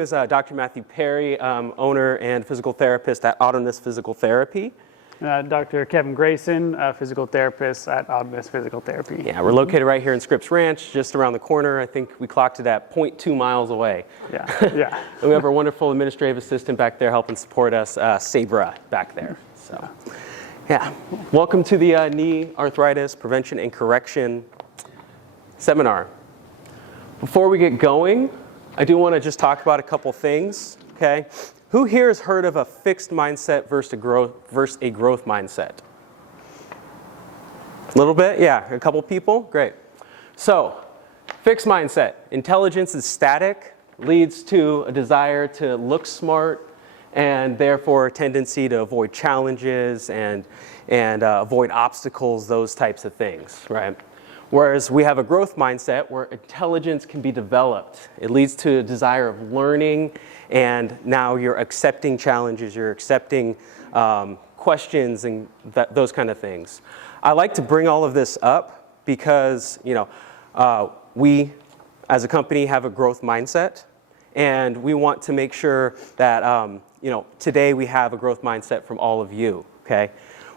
name is Dr. Matthew Perry, owner and physical therapist at Auto-Ness Physical Therapy. Dr. Kevin Grayson, physical therapist at Auto-Ness Physical Therapy. Yeah, we're located right here in Scripps Ranch, just around the corner. I think we clocked it at 0.2 miles away. Yeah. And we have our wonderful administrative assistant back there helping support us, Sabra, back there. So, yeah. Welcome to the Knee Arthritis Prevention and Correction Seminar. Before we get going, I do want to just talk about a couple things, okay? Who here has heard of a fixed mindset versus a growth mindset? A little bit? Yeah, a couple people? Great. So, fixed mindset. Intelligence is static, leads to a desire to look smart, and therefore a tendency to avoid challenges and avoid obstacles, those types of things, right? Whereas we have a growth mindset where intelligence can be developed. It leads to a desire of learning, and now you're accepting challenges, you're accepting questions and those kind of things. I like to bring all of this up because, we as a company have a growth mindset, and we want to make sure that, today we have a growth mindset from all of you, okay?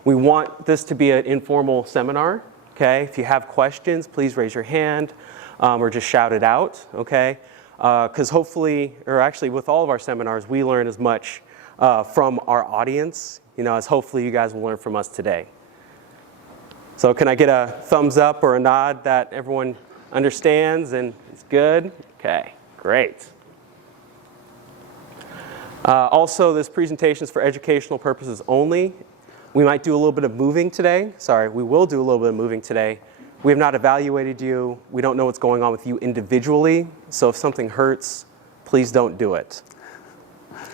We want this to be an informal seminar. Okay, if you have questions, please raise your hand or just shout it out, okay? Because hopefully, or actually with all of our seminars, we learn as much from our audience, as hopefully you guys will learn from us today. So can I get a thumbs up or a nod that everyone understands and it's good? Okay, great. Also, this presentation is for educational purposes only. We might do a little bit of moving today. Sorry, we will do a little bit of moving today. We have not evaluated you. We don't know what's going on with you individually. So if something hurts, please don't do it.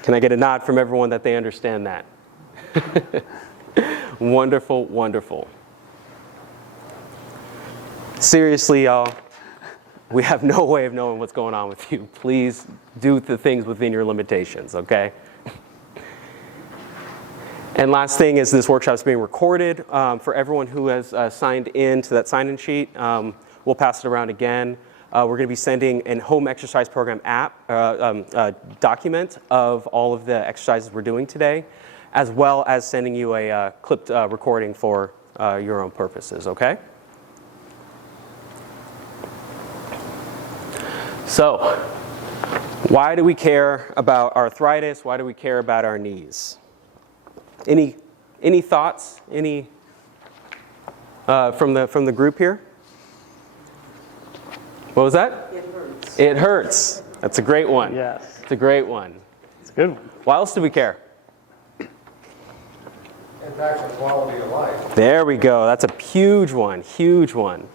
Can I get a nod from everyone that they understand that? Wonderful, wonderful. Seriously, y'all, we have no way of knowing what's going on with you. Please do the things within your limitations, okay? And last thing is this workshop is being recorded. For everyone who has signed in to that sign-in sheet, we'll pass it around again. We're going to be sending a home exercise program document of all of the exercises we're doing today, as well as sending you a clipped recording for your own purposes, okay? So, why do we care about arthritis? Why do we care about our knees? Any thoughts? Any from the group here? What was that? It hurts. It hurts. That's a great one. Yes. It's a great one. It's a good one. Why else do we care? Impacts on quality of life. There we go. That's a huge one. Huge one.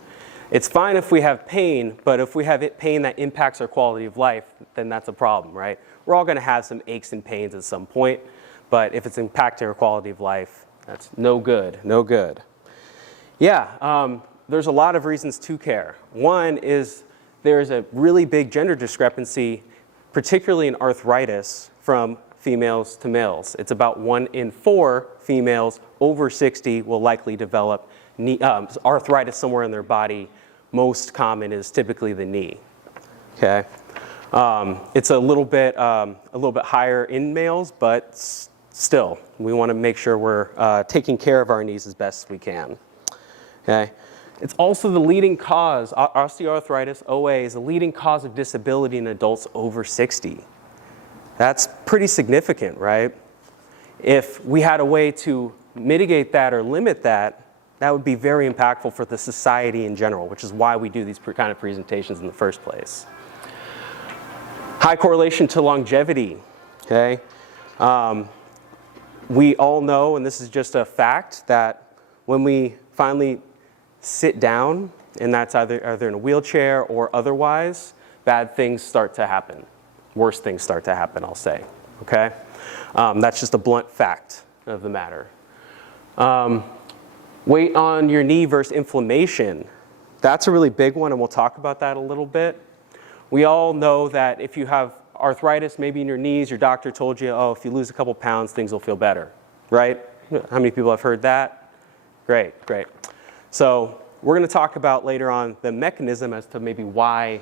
It's fine if we have pain, but if we have pain that impacts our quality of life, then that's a problem, right? We're all going to have some aches and pains at some point. But if it's impacting our quality of life, that's no good, no good. Yeah, there's a lot of reasons to care. One is there's a really big gender discrepancy, particularly in arthritis, from females to males. It's about 1 in 4 females over 60 will likely develop arthritis somewhere in their body. Most common is typically the knee, okay? It's a little bit higher in males, but still, we want to make sure we're taking care of our knees as best as we can. Okay? It's also the leading cause, osteoarthritis, OA, is the leading cause of disability in adults over 60. That's pretty significant, right? If we had a way to mitigate that or limit that, that would be very impactful for the society in general, which is why we do these kind of presentations in the first place. High correlation to longevity, okay? We all know, and this is just a fact, that when we finally sit down, and that's either in a wheelchair or otherwise, bad things start to happen. Worse things start to happen, I'll say, okay? That's just a blunt fact of the matter. Weight on your knee versus inflammation. That's a really big one, and we'll talk about that a little bit. We all know that if you have arthritis, maybe in your knees, your doctor told you, oh, if you lose a couple pounds, things will feel better, right? How many people have heard that? Great, great. So we're going to talk about later on the mechanism as to maybe why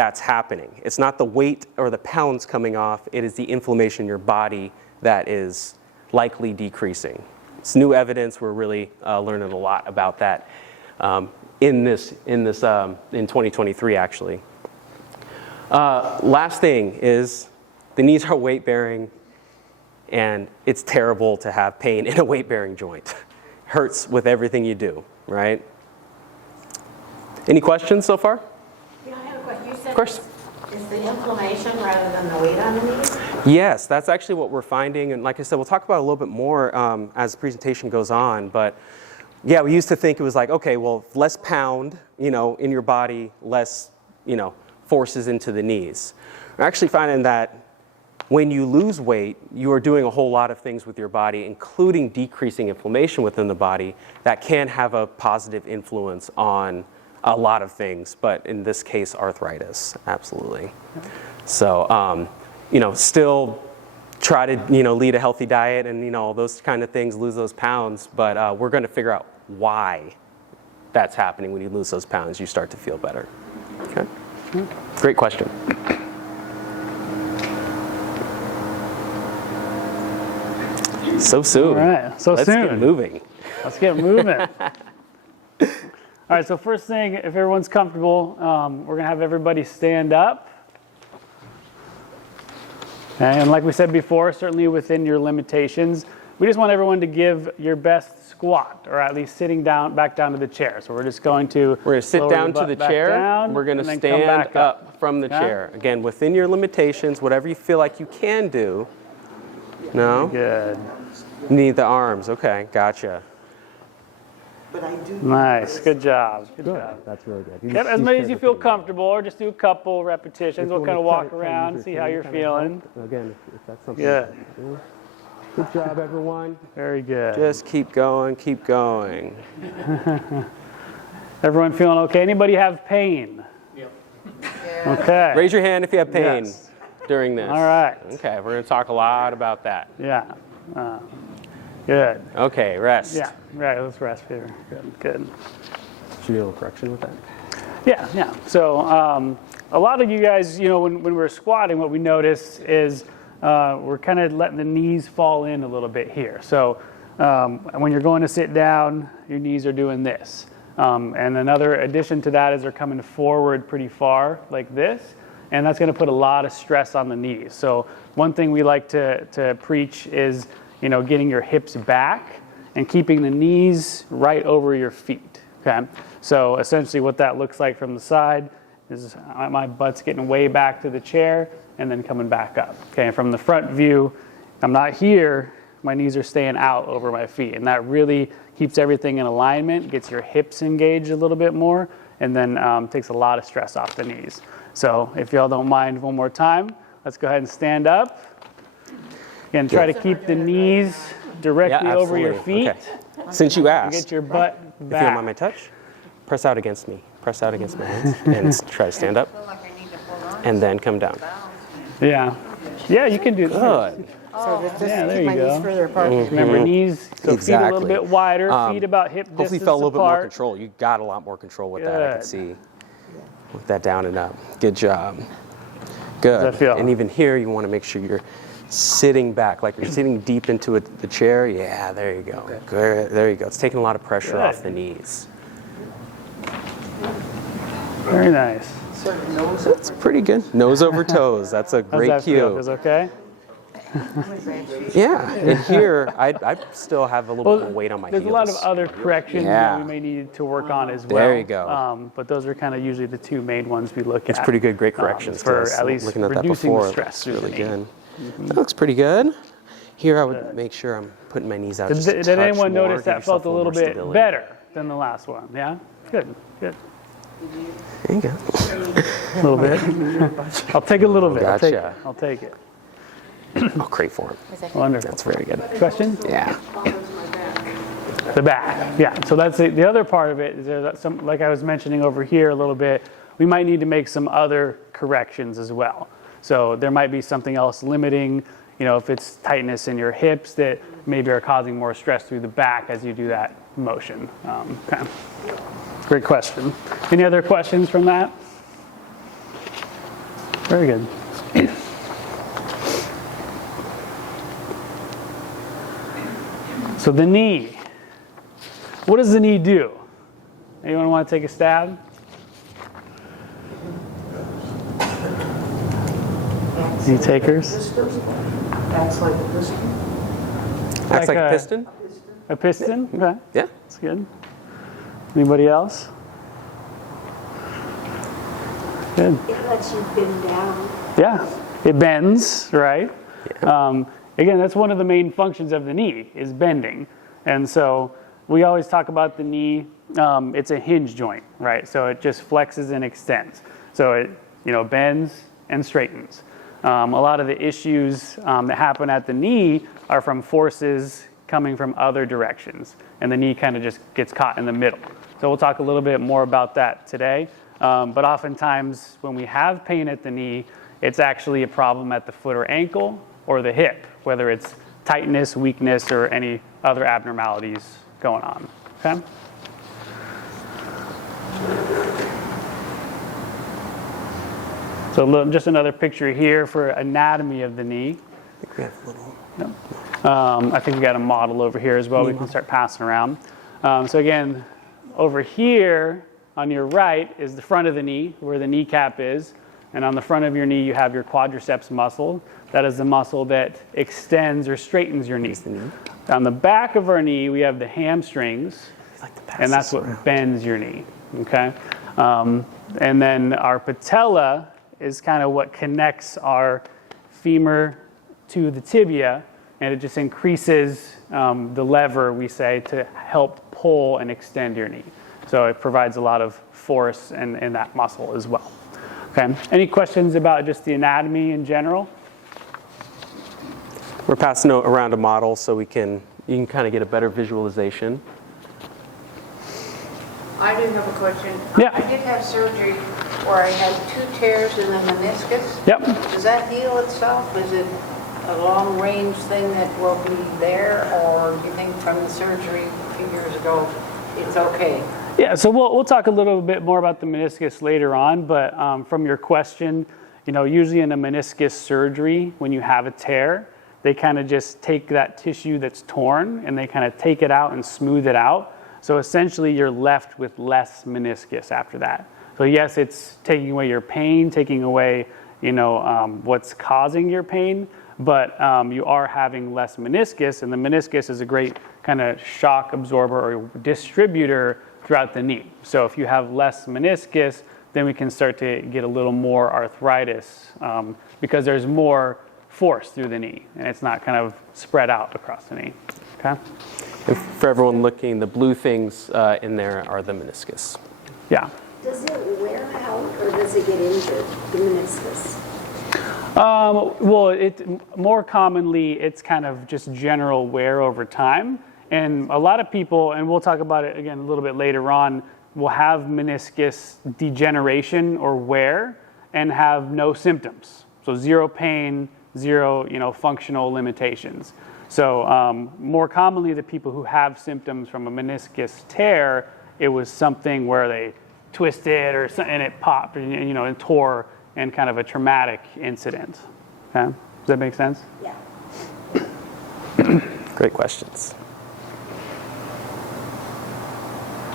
that's happening. It's not the weight or the pounds coming off, it is the inflammation in your body that is likely decreasing. It's new evidence. We're really learning a lot about that in 2023, actually. Last thing is the knees are weight bearing, and it's terrible to have pain in a weight bearing joint. Hurts with everything you do, right? Any questions so far? Yeah, I have a question. You said Of course. it's the inflammation rather than the weight on the knees? Yes, that's actually what we're finding. And like I said, we'll talk about it a little bit more as the presentation goes on. But yeah, we used to think it was like, okay, well, less pound, in your body, less, forces into the knees. We're actually finding that when you lose weight, you are doing a whole lot of things with your body, including decreasing inflammation within the body that can have a positive influence on a lot of things, but in this case, arthritis, absolutely. So, still try to, lead a healthy diet and, all those kind of things, lose those pounds, but we're going to figure out why that's happening. When you lose those pounds, you start to feel better. Okay? Great question. So soon. All right, so Let's soon. get moving. Let's get moving. All right, so first thing, if everyone's comfortable, we're going to have everybody stand up. Okay, and like we said before, certainly within your limitations, we just want everyone to give your best squat, or at least sitting down, back down to the chair. So we're just going to sit lower down your to butt the back chair. down, We're going to and then come stand back up from the Okay? chair. Again, within your limitations, whatever you feel like you can do. No? Good. Need the arms. Okay, gotcha. Nice. Good job. Good job. That's really good. Yep, as many as you feel comfortable, or just do a couple repetitions. We'll kind of walk around, see how you're feeling. Again, if that's something. Good. Good job, everyone. Very good. Just keep going, keep going. Everyone feeling okay? Anybody have pain? Yep. Okay. Raise your hand if you have pain Yes. during this. All right. Okay, we're going to talk a lot about that. Yeah. Good. Okay, rest. Yeah. Right. Let's rest here. Good. Good. Should we do a little correction with that? Yeah. Yeah. So a lot of you guys, when we're squatting, what we notice is we're kind of letting the knees fall in a little bit here. So when you're going to sit down, your knees are doing this. And another addition to that is they're coming forward pretty far like this. And that's going to put a lot of stress on the knees. So one thing we like to preach is, getting your hips back and keeping the knees right over your feet. Okay. So essentially what that looks like from the side is my butt's getting way back to the chair and then coming back up. Okay. And from the front view, I'm not here. My knees are staying out over my feet. And that really keeps everything in alignment, gets your hips engaged a little bit more, and then takes a lot of stress off the knees. So if y'all don't mind, one more time, let's go ahead and stand up. Again, try to keep the knees directly over your feet. Okay. Since you asked, Get your butt if you don't mind back. my touch, press out against me. Press out against my hands and try to stand up and then come down. Yeah. Yeah, you can do that. Good. So just Yeah, there keep you my go. knees further apart. Remember, knees, so feet a Exactly. little bit wider, feet about hip distance Hopefully you felt a little bit more apart. control. You got a lot more control with that, I Good. can see. With that down and up. Good job. Good. that feel? And even here, you want to make sure you're sitting back, like you're sitting deep into the chair. Yeah, there you go. Good. There you go. It's taking a lot of pressure Good. off the knees. Very nice. That's pretty good. Nose over toes. That's a How's great that feel? cue. Is okay? Yeah. And here, I still have a little bit of weight on my There's heels. a lot of other corrections Yeah. that we may need to work on as well. There you go. But those are kind of usually the two main ones we look at. It's pretty good. Great corrections. For too. at least looking at that reducing before, the stress it looks through really the knee. good. That looks pretty good. Here, I would make sure I'm putting my knees out. just a Did touch anyone more, notice give that yourself felt a little more bit stability. better than the last one? Yeah? Good, good. There you go. A little bit. I'll take a little bit. Gotcha. I'll take it. I'll crave for him. Wonderful. That's very good. Question? Yeah. The back, yeah. So that's the other part of it. Is there some, like I was mentioning over here a little bit, we might need to make some other corrections as well. So there might be something else limiting, if it's tightness in your hips that maybe are causing more stress through the back as you do that motion. Okay. Great question. Any other questions from that? Very good. So the knee. What does the knee do? Anyone want to take a stab? Knee takers? Acts like a piston. Acts like a a- piston? A piston? Okay, Yeah. that's good. Anybody else? Good. It lets you bend down. Yeah, it bends, right? Again, that's one of the main functions of the knee is bending. And so we always talk about the knee, it's a hinge joint, right? So it just flexes and extends. So it, bends and straightens. A lot of the issues that happen at the knee are from forces coming from other directions. And the knee kind of just gets caught in the middle. So we'll talk a little bit more about that today. But oftentimes when we have pain at the knee, it's actually a problem at the foot or ankle or the hip, whether it's tightness, weakness, or any other abnormalities going on. Okay? So just another picture here for anatomy of the knee. I think we have a little. I think we got a model over here as well. We can start passing around. So again, over here on your right is the front of the knee, where the kneecap is. And on the front of your knee, you have your quadriceps muscle. That is the muscle that extends or straightens your knee. On the back of our knee, we have the hamstrings, and that's what bends your knee. Okay, and then our patella is kind of what connects our femur to the tibia, and it just increases the lever, we say, to help pull and extend your knee. So it provides a lot of force in that muscle as well. Okay. Any questions about just the anatomy in general? We're passing around a model so you can kind of get a better visualization. I do have a question. Yeah. I did have surgery where I had 2 tears in the meniscus. Yep. Does that heal itself? Is it a long-range thing that will be there, or do you think from the surgery a few years ago, it's okay? Yeah, so we'll talk a little bit more about the meniscus later on, but from your question, usually in a meniscus surgery, when you have a tear, they kind of just take that tissue that's torn and they kind of take it out and smooth it out. So essentially you're left with less meniscus after that. So yes, it's taking away your pain, taking away, what's causing your pain, but you are having less meniscus, and the meniscus is a great kind of shock absorber or distributor throughout the knee. So if you have less meniscus, then we can start to get a little more arthritis because there's more force through the knee, and it's not kind of spread out across the knee. Okay? And for everyone looking, the blue things in there are the meniscus. Yeah. Does it wear out or does it get injured, the meniscus? Well, more commonly, it's kind of just general wear over time. And a lot of people, and we'll talk about it again a little bit later on, will have meniscus degeneration or wear and have no symptoms. So 0 pain, 0 functional limitations. So more commonly, the people who have symptoms from a meniscus tear, it was something where they twisted and it popped, and tore, and kind of a traumatic incident. Okay? Does that make sense? Yeah. Great questions.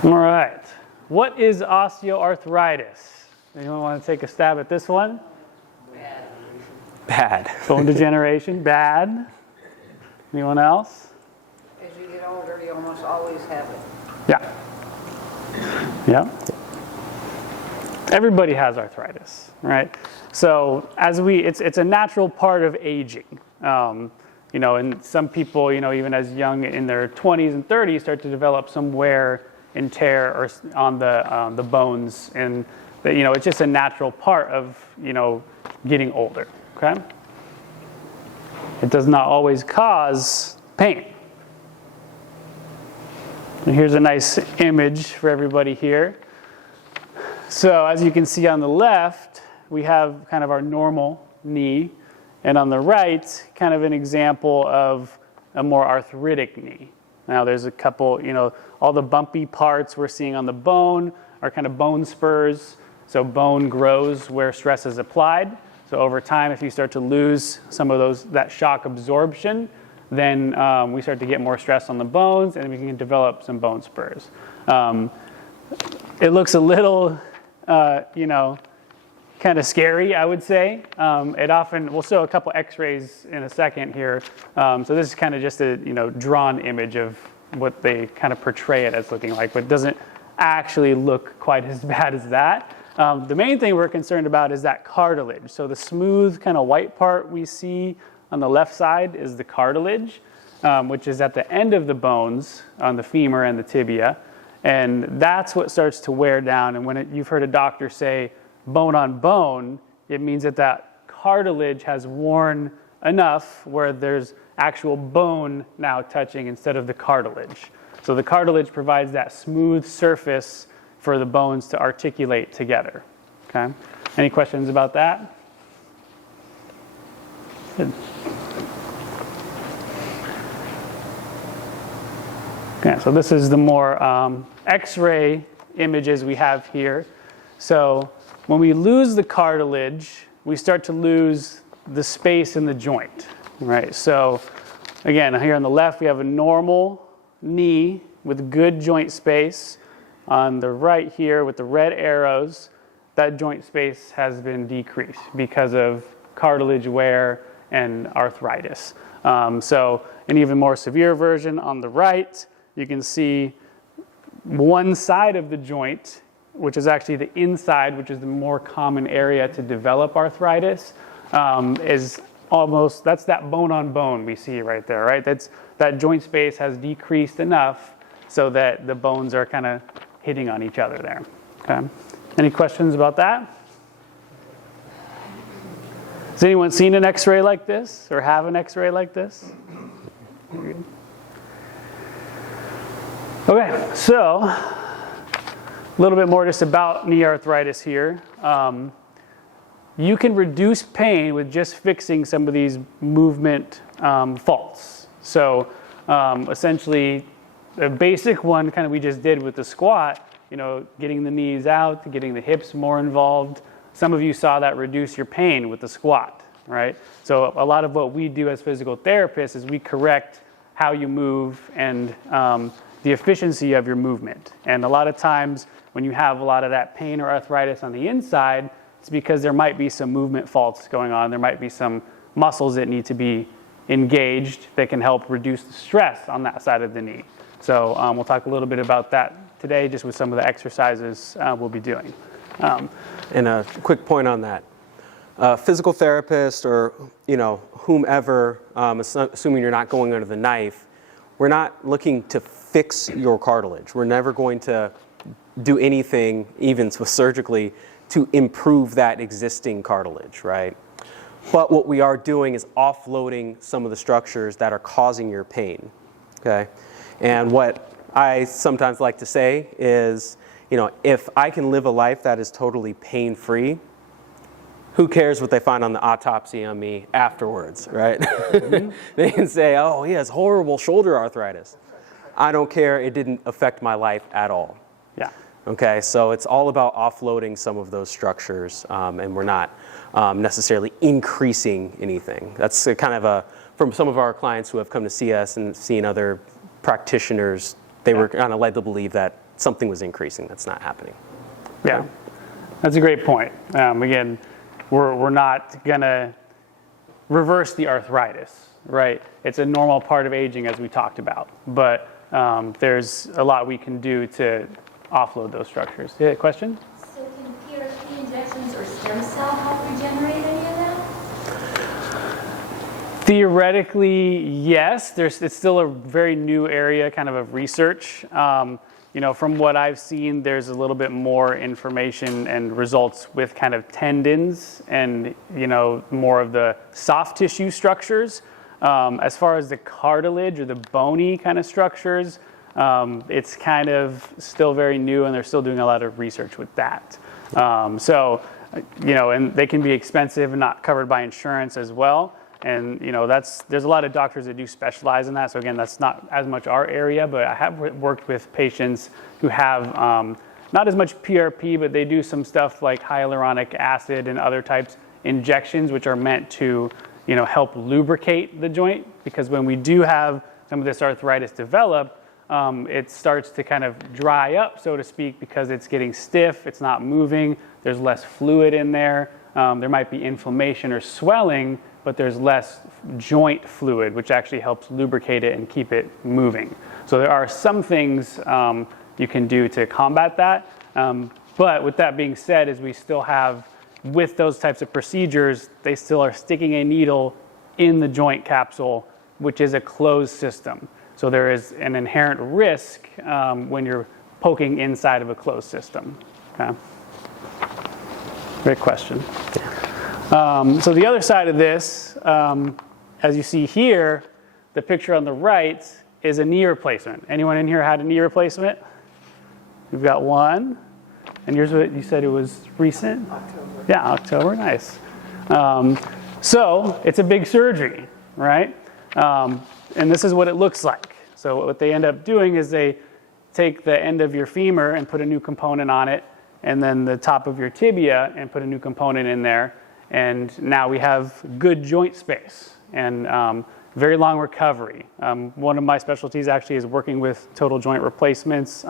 All right. What is osteoarthritis? Anyone want to take a stab at this one? Bad. Bone degeneration, bad. Anyone else? As you get older, you almost always have it. Yeah. Yeah. Everybody has arthritis, right? So it's a natural part of aging. And some people, even as young in their 20s and 30s, start to develop some wear and tear or on the bones, and it's just a natural part of getting older. Okay. It does not always cause pain. And here's a nice image for everybody here. So as you can see on the left, we have kind of our normal knee, and on the right, kind of an example of a more arthritic knee. Now there's a couple, all the bumpy parts we're seeing on the bone are kind of bone spurs. So bone grows where stress is applied. So So over time, if you start to lose some of that shock absorption, then we start to get more stress on the bones, and we can develop some bone spurs. It looks a little, kind of scary, I would say. We'll show a couple x-rays in a second here. So this is kind of just a drawn image of what they kind of portray it as looking like, but it doesn't actually look quite as bad as that. The main thing we're concerned about is that cartilage. So the smooth kind of white part we see on the left side is the cartilage, which is at the end of the bones on the femur and the tibia. And that's what starts to wear down. And when you've heard a doctor say bone on bone, it means that cartilage has worn enough where there's actual bone now touching instead of the cartilage. So the cartilage provides that smooth surface for the bones to articulate together. Okay? Any questions about that? Good. Okay, so this is the more X-ray images we have here. So when we lose the cartilage, we start to lose the space in the joint, right? So again, here on the left, we have a normal knee with good joint space. On the right here with the red arrows, that joint space has been decreased because of cartilage wear and arthritis. So an even more severe version on the right, you can see one side of the joint, which is actually the inside, which is the more common area to develop arthritis, is almost, that's that bone on bone we see right there, right? That joint space has decreased enough so that the bones are kind of hitting on each other there. Okay. Any questions about that? Has anyone seen an X-ray like this or have an X-ray like this? Okay, so a little bit more just about knee arthritis here. You can reduce pain with just fixing some of these movement faults. So essentially, the basic one kind of we just did with the squat, getting the knees out, getting the hips more involved. Some of you saw that reduce your pain with the squat, right? So a lot of what we do as physical therapists is we correct how you move and the efficiency of your movement. And a lot of times when you have a lot of that pain or arthritis on the inside, it's because there might be some movement faults going on. There might be some muscles that need to be engaged that can help reduce the stress on that side of the knee. So we'll talk a little bit about that today, just with some of the exercises we'll be doing. And a quick point on that. Physical therapist or whomever, assuming you're not going under the knife, we're not looking to fix your cartilage. We're never going to do anything, even surgically, to improve that existing cartilage, right? But what we are doing is offloading some of the structures that are causing your pain, okay? And what I sometimes like to say is, if I can live a life that is totally pain-free, who cares what they find on the autopsy on me afterwards, right? Mm-hmm. They can say, oh, he has horrible shoulder arthritis. I don't care. It didn't affect my life at all. Yeah. Okay, so it's all about offloading some of those structures, and we're not necessarily increasing anything. That's kind of from some of our clients who have come to see us and seen other practitioners, they were kind of led to believe that something was increasing. That's not happening. Yeah, that's a great point. Again, we're not going to reverse the arthritis, right? It's a normal part of aging, as we talked about. But there's a lot we can do to offload those structures. Yeah, question? So can PRP injections or stem cell help regenerate any of that? Theoretically, yes. It's still a very new area kind of research. From what I've seen, there's a little bit more information and results with kind of tendons and, more of the soft tissue structures. As far as the cartilage or the bony kind of structures, it's kind of still very new, and they're still doing a lot of research with that. And they can be expensive and not covered by insurance as well. And, there's a lot of doctors that do specialize in that. So again, that's not as much our area, but I have worked with patients who have not as much PRP, but they do some stuff like hyaluronic acid and other types injections which are meant to, help lubricate the joint, because when we do have some of this arthritis develop, it starts to kind of dry up, so to speak, because it's getting stiff, it's not moving, there's less fluid in there. There might be inflammation or swelling, but there's less joint fluid, which actually helps lubricate it and keep it moving. So there are some things you can do to combat that. But with that being said, is we still have, with those types of procedures, they still are sticking a needle in the joint capsule, which is a closed system. So there is an inherent risk when you're poking inside of a closed system. Okay? Great question. So the other side of this, as you see here, the picture on the right is a knee replacement. Anyone in here had a knee replacement? We've got one. And yours, you said it was recent? October. Yeah, October, nice. So it's a big surgery, right? And this is what it looks like. So what they end up doing is they take the end of your femur and put a new component on it, and then the top of your tibia and put a new component in there. And now we have good joint space and very long recovery. One of my specialties actually is working with total joint replacements,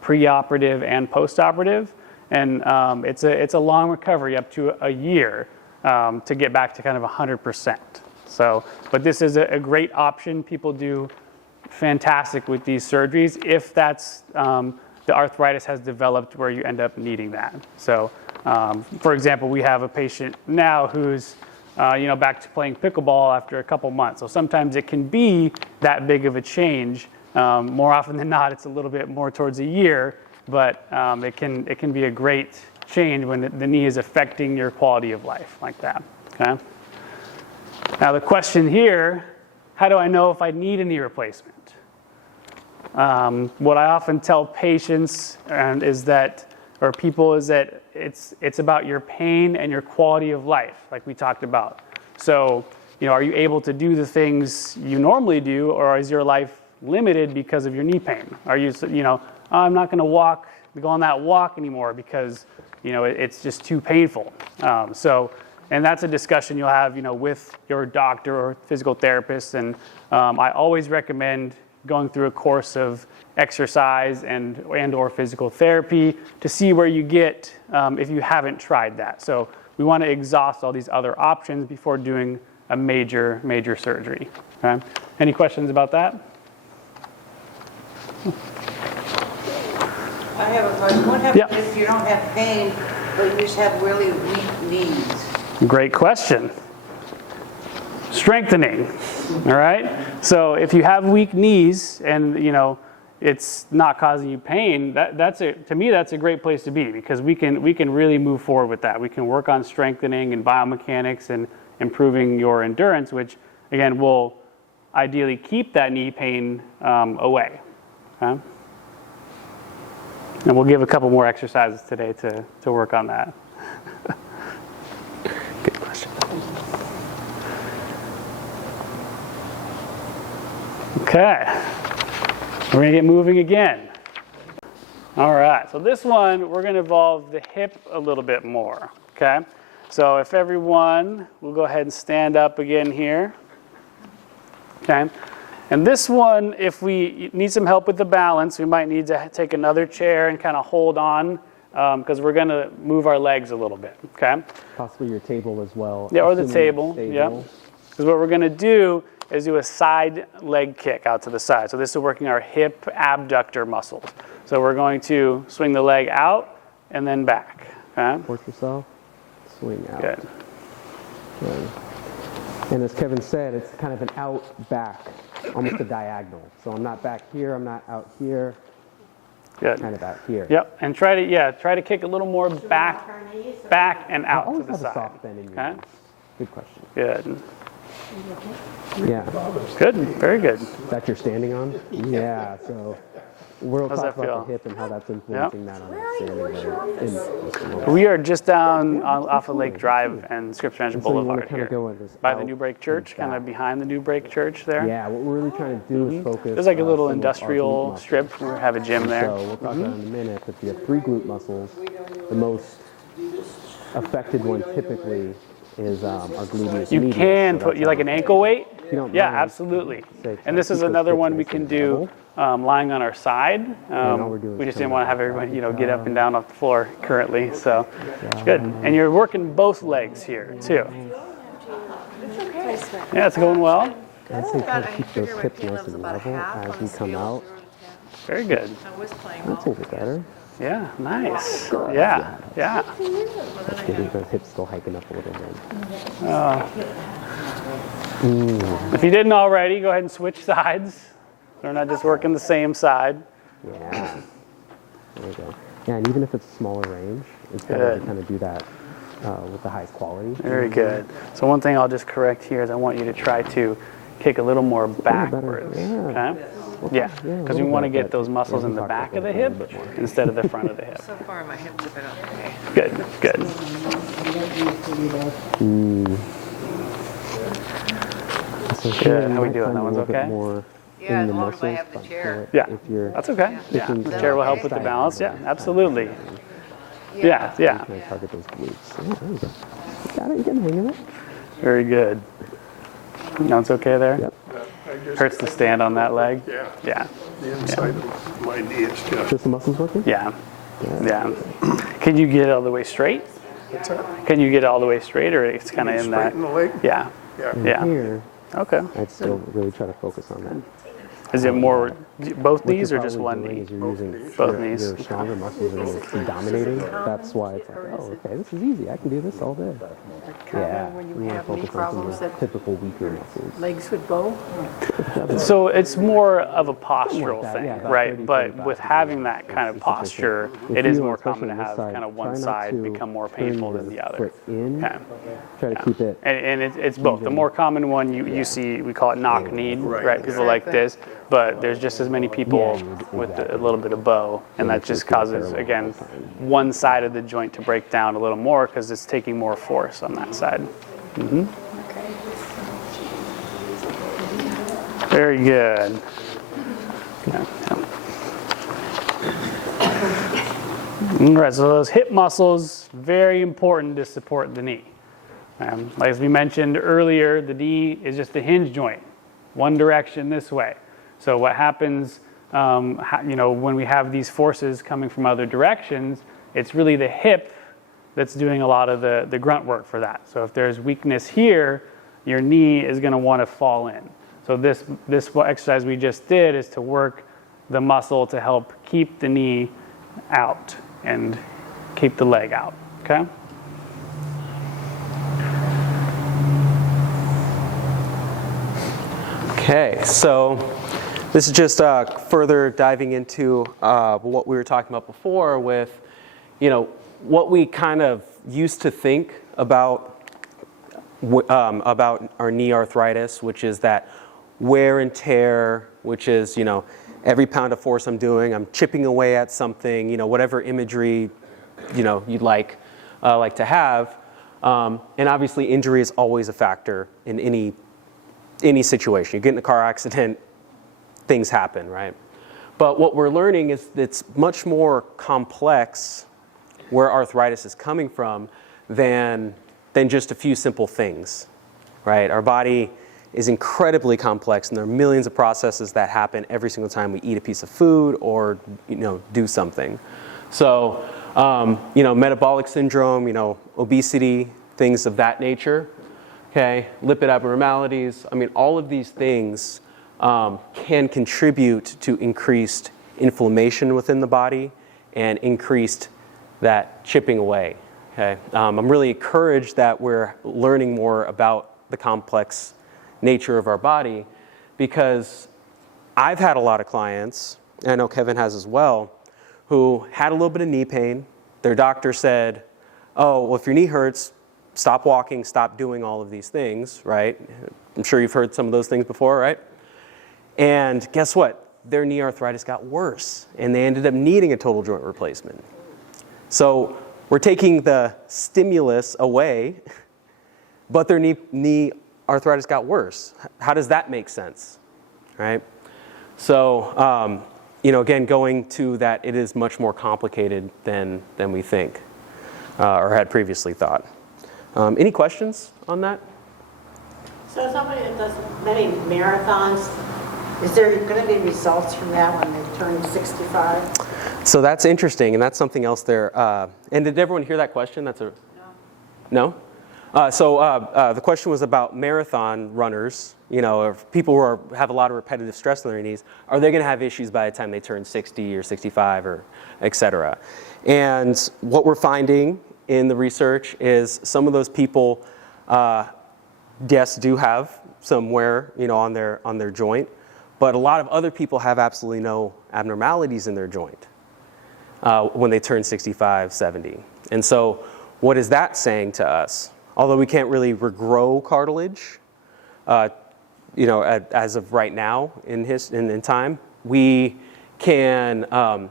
pre-operative and post-operative. And it's a long recovery, up to a year, to get back to kind of 100%. So, but this is a great option. People do fantastic with these surgeries if that's the arthritis has developed where you end up needing that. So, for example, we have a patient now who's back to playing pickleball after a couple months. So sometimes it can be that big of a change. More often than not, it's a little bit more towards a year, but it can be a great change when the knee is affecting your quality of life like that. Okay. Now the question here, how do I know if I need a knee replacement? What I often tell patients is that it's about your pain and your quality of life, like we talked about. So, are you able to do the things you normally do, or is your life limited because of your knee pain? Are you, I'm not going to go on that walk anymore because, it's just too painful. And that's a discussion you'll have, with your doctor or physical therapist. And I always recommend going through a course of exercise and or physical therapy to see where you get if you haven't tried that. So we want to exhaust all these other options before doing a major surgery. Okay? Any questions about that? I have a question. What happens Yeah. if you don't have pain, but you just have really weak knees? Great question. Strengthening, all right? So if you have weak knees and, it's not causing you pain, to me, that's a great place to be, because we can really move forward with that. We can work on strengthening and biomechanics and improving your endurance, which, again, will ideally keep that knee pain away. Okay? And we'll give a couple more exercises today to work on that. Good question. Okay, we're going to get moving again. All right, so this one, we're going to involve the hip a little bit more, okay? So if everyone will go ahead and stand up again here, okay? And this one, if we need some help with the balance, we might need to take another chair and kind of hold on, because we're going to move our legs a little bit, okay? Possibly your table as well. Yeah, or the assuming table, it's stable. yeah. Because what we're going to do is do a side leg kick out to the side. So this is working our hip abductor muscles. So we're going to swing the leg out and then back. Okay? Support yourself, swing out. Good. Good. And as Kevin said, it's kind of an out, back, almost a diagonal. So I'm not back here, I'm not out here, Good. kind of out here. Yep. And try to kick a little more back and I out to always the have a side. soft bend in your Okay? knees. Good question. Good. Yeah. Good. Very good. That you're standing on? Yeah. So we'll How's talk that about feel? the hip and how that's influencing that on the standing there. in just a moment. We are just down off of Lake Drive and Scripps Ranch And so you want Boulevard to kind here. of go with this By the out New Break and Church, kind of back. behind the New Break Church there. Yeah, what we're really trying to do is focus. There's like a little some of our glute industrial muscles. strip. We have a gym there. So we'll talk about it in a minute, but you have three glute muscles. The most affected one typically is our gluteus You medius. can So put that's you like an ankle weight. you don't Yeah, mind, absolutely. say, And this is keep those another hips one we nice can and do lying on our side. all we're doing We is just didn't coming want to up have like everybody, that. get up and down off the floor currently. So good. And you're working both legs here too. Yeah, it's going well. I'd say try to keep those hips nice and level as we come out. Very good. That's a little bit better. Yeah, nice. Yeah, yeah. That's good. Those hips still hiking up a little bit. If you didn't already, go ahead and switch sides. So we're not just working the same side. Yeah. There we go. Yeah, and even if it's a smaller range, it's better to Good. kind of do that with the highest quality. Very good. So one thing I'll just correct here is I want you to try to kick a little more backwards. Yeah. Okay? Yeah, because we want to get those muscles in the back of the hip instead of the front of the hip. So far, my hips have been okay. Good, good. So Good. here, How you we might doing? find That a one's little bit okay? more Yeah, in as the long as I muscles, have the but chair. Yeah, if you're that's okay. Yeah, thinking, the chair will help with the side balance. Yeah, angle, absolutely. Yeah, yeah. kind of target those glutes. Yeah, there you go. You got it. You get the hang of it. Very good. No, it's okay there? Yep. Hurts to stand on that leg? Yeah, Yeah, the inside of my knee is just, Just the muscles working? yeah, yeah. Can you get it all the way straight? what's that? Can you get it all the way straight, or it's kind of in that? Straighten the leg? Yeah, Yeah. yeah. Here, Okay. I'd still really try to focus on that. Is it more both What knees you're or just probably one doing knee? is you're using Both your, knees. your stronger muscles are going to be dominating. That's why it's like, oh, okay, this is easy. I can do this all day. Yeah, When you want to have knee focus on some problems of the that typical weaker muscles. legs would bow. So it's more of a postural that, thing, yeah, about right? 30, But 45 with degrees having that kind of is sufficient. posture, If it is you, more especially common to on this have side, kind of try one not side to become more turn painful your than the other. foot in. Okay. Try to keep it. And it's both. The more common one you see, we call it knock-kneed, right? People like this, but there's just as many people with a little bit of bow, and that just causes, again, one side of the joint to break down a little more because it's taking more force on that side. Very good. Yeah. All right, so those hip muscles, very important to support the knee. Like as we mentioned earlier, the knee is just a hinge joint, one direction this way. So what happens, when we have these forces coming from other directions, it's really the hip that's doing a lot of the grunt work for that. So if there's weakness here, your knee is going to want to fall in. So this exercise we just did is to work the muscle to help keep the knee out and keep the leg out, okay? Okay, so this is just further diving into what we were talking about before with, what we kind of used to think about our knee arthritis, which is that wear and tear, which is, every pound of force I'm doing, I'm chipping away at something, whatever imagery, you'd like to have. And obviously injury is always a factor in any situation. You get in a car accident, things happen, right? But what we're learning is it's much more complex where arthritis is coming from than just a few simple things, right? Our body is incredibly complex, and there are millions of processes that happen every single time we eat a piece of food or do something. So metabolic syndrome, obesity, things of that nature. Okay, lipid abnormalities. I mean, all of these things can contribute to increased inflammation within the body and increased that chipping away. Okay, I'm really encouraged that we're learning more about the complex nature of our body, because I've had a lot of clients, and I know Kevin has as well, who had a little bit of knee pain. Their doctor said, oh, well, if your knee hurts, stop walking, stop doing all of these things, right? I'm sure you've heard some of those things before, right? And guess what? Their knee arthritis got worse, and they ended up needing a total joint replacement. So we're taking the stimulus away, but their knee arthritis got worse. How does that make sense, right? So, again, going to that, it is much more complicated than we think or had previously thought. Any questions on that? So somebody that does many marathons, is there going to be results from that when they turn 65? So that's interesting, and that's something else there. And did everyone hear that question? No? The question was about marathon runners, or people who have a lot of repetitive stress on their knees. Are they going to have issues by the time they turn 60 or 65 or et cetera? And what we're finding in the research is some of those people, yes, do have some wear, on their joint, but a lot of other people have absolutely no abnormalities in their joint when they turn 65, 70. And so what is that saying to us? Although we can't really regrow cartilage, as of right now in time, we can, our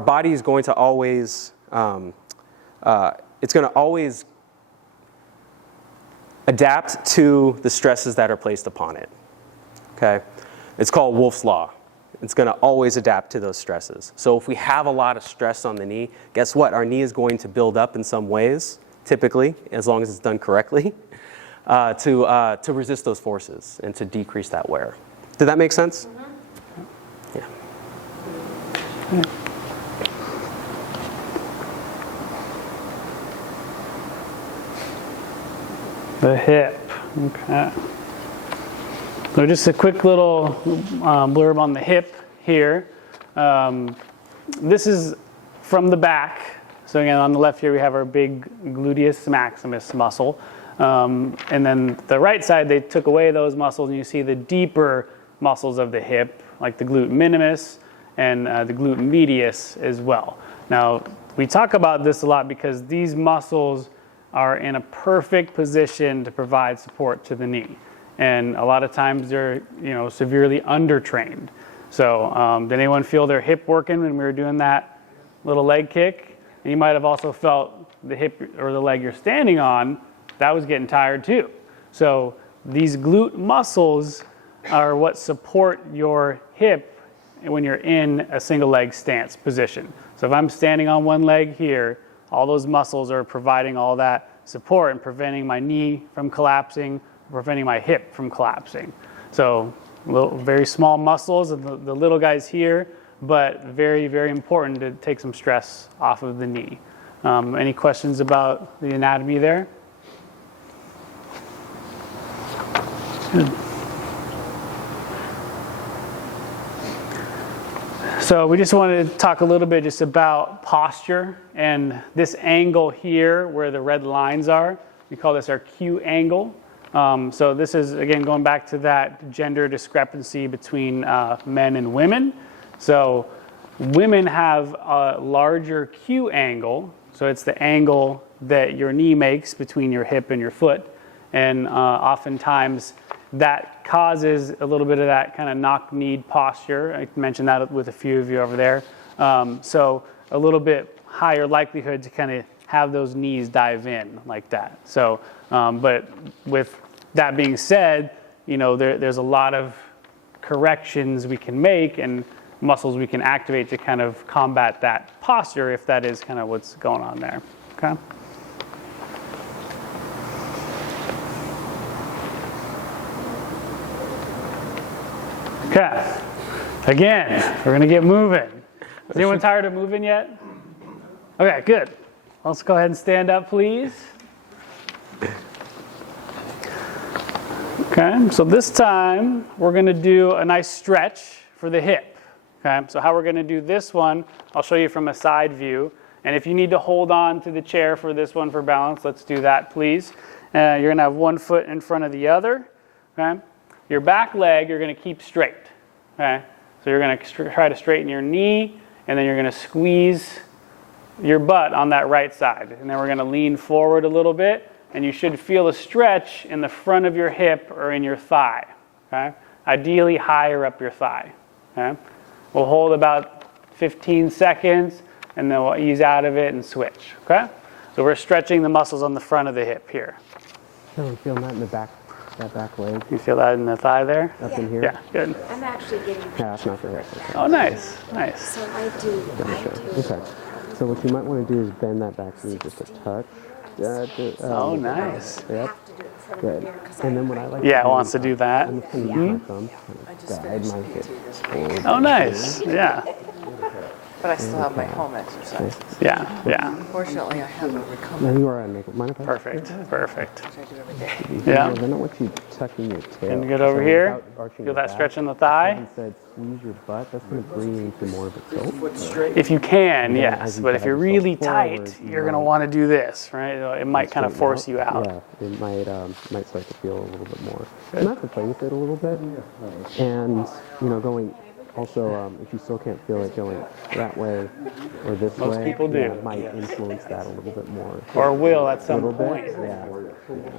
body is going to always, it's going to always adapt to the stresses that are placed upon it, okay? It's called Wolff's Law. It's going to always adapt to those stresses. So if we have a lot of stress on the knee, guess what? Our knee is going to build up in some ways, typically, as long as it's done correctly, to resist those forces and to decrease that wear. Did that make sense? Mm-hmm. Yeah. The hip, okay. So just a quick little blurb on the hip here. This is from the back. So again, on the left here we have our big gluteus maximus muscle. And then the right side, they took away those muscles, and you see the deeper muscles of the hip, like the glute minimus and the glute medius as well. Now, we talk about this a lot because these muscles are in a perfect position to provide support to the knee. And a lot of times they're, severely undertrained. So did anyone feel their hip working when we were doing that little leg kick? And you might have also felt the hip or the leg you're standing on, that was getting tired too. So these glute muscles are what support your hip when you're in a single leg stance position. So if I'm standing on one leg here, all those muscles are providing all that support and preventing my knee from collapsing, preventing my hip from collapsing. So very small muscles, and the little guys here, but very, very important to take some stress off of the knee. Any questions about the anatomy there? Good. So we just wanted to talk a little bit just about posture, and this angle here where the red lines are, we call this our Q angle. So this is, again, going back to that gender discrepancy between men and women. So women have a larger Q angle, so it's the angle that your knee makes between your hip and your foot, and oftentimes that causes a little bit of that kind of knock-kneed posture. I mentioned that with a few of you over there. So a little bit higher likelihood to kind of have those knees dive in like that. So, but with that being said, there's a lot of corrections we can make and muscles we can activate to kind of combat that posture if that is kind of what's going on there. Okay. Okay, again, we're going to get moving. Is anyone tired of moving yet? Okay, good. Let's go ahead and stand up, please. Okay, so this time we're going to do a nice stretch for the hip. Okay, so how we're going to do this one, I'll show you from a side view. And if you need to hold on to the chair for this one for balance, let's do that, please. You're going to have one foot in front of the other. Okay. Your back leg, you're going to keep straight, okay? So you're going to try to straighten your knee, and then you're going to squeeze your butt on that right side. And then we're going to lean forward a little bit, and you should feel a stretch in the front of your hip or in your thigh, okay? Ideally higher up your thigh, okay? We'll hold about 15 seconds, and then we'll ease out of it and switch, okay? So we're stretching the muscles on the front of the hip here. I'm feeling that in the back. that back leg You feel that in the thigh there? up in here. Yeah, good. I'm actually getting, Yeah, that's not for hip. Oh, nice, nice. so I do. Okay. So what you might want to do is bend that back knee just a touch. Oh, nice. Yep. Good. And then when I like Yeah, it wants to do that. I'm just going to use my thumb, guide my hip forward. Oh, nice. Yeah, But I still have my home exercise. yeah, yeah. Fortunately, I have a recovery, No, you are on ankle. Mind if I? Perfect, perfect. which I do every day. Yeah. Then I want you tucking your tail. Can you get over So here? without arching Feel your that back, stretch in the thigh? Kevin said squeeze your butt. That's going to bring you into more of a tilt. If you can, then yes. as you But if drive you're yourself really forward, tight, you you're going to might want to do this, right? It might kind of straighten force you out. Yeah, it might start to feel a little bit more. You might have to play with it a little bit. And, going, also, if you still can't feel it going that way or this way, Most people do. it might influence that a little bit more. Or will at A some little point. bit, yeah.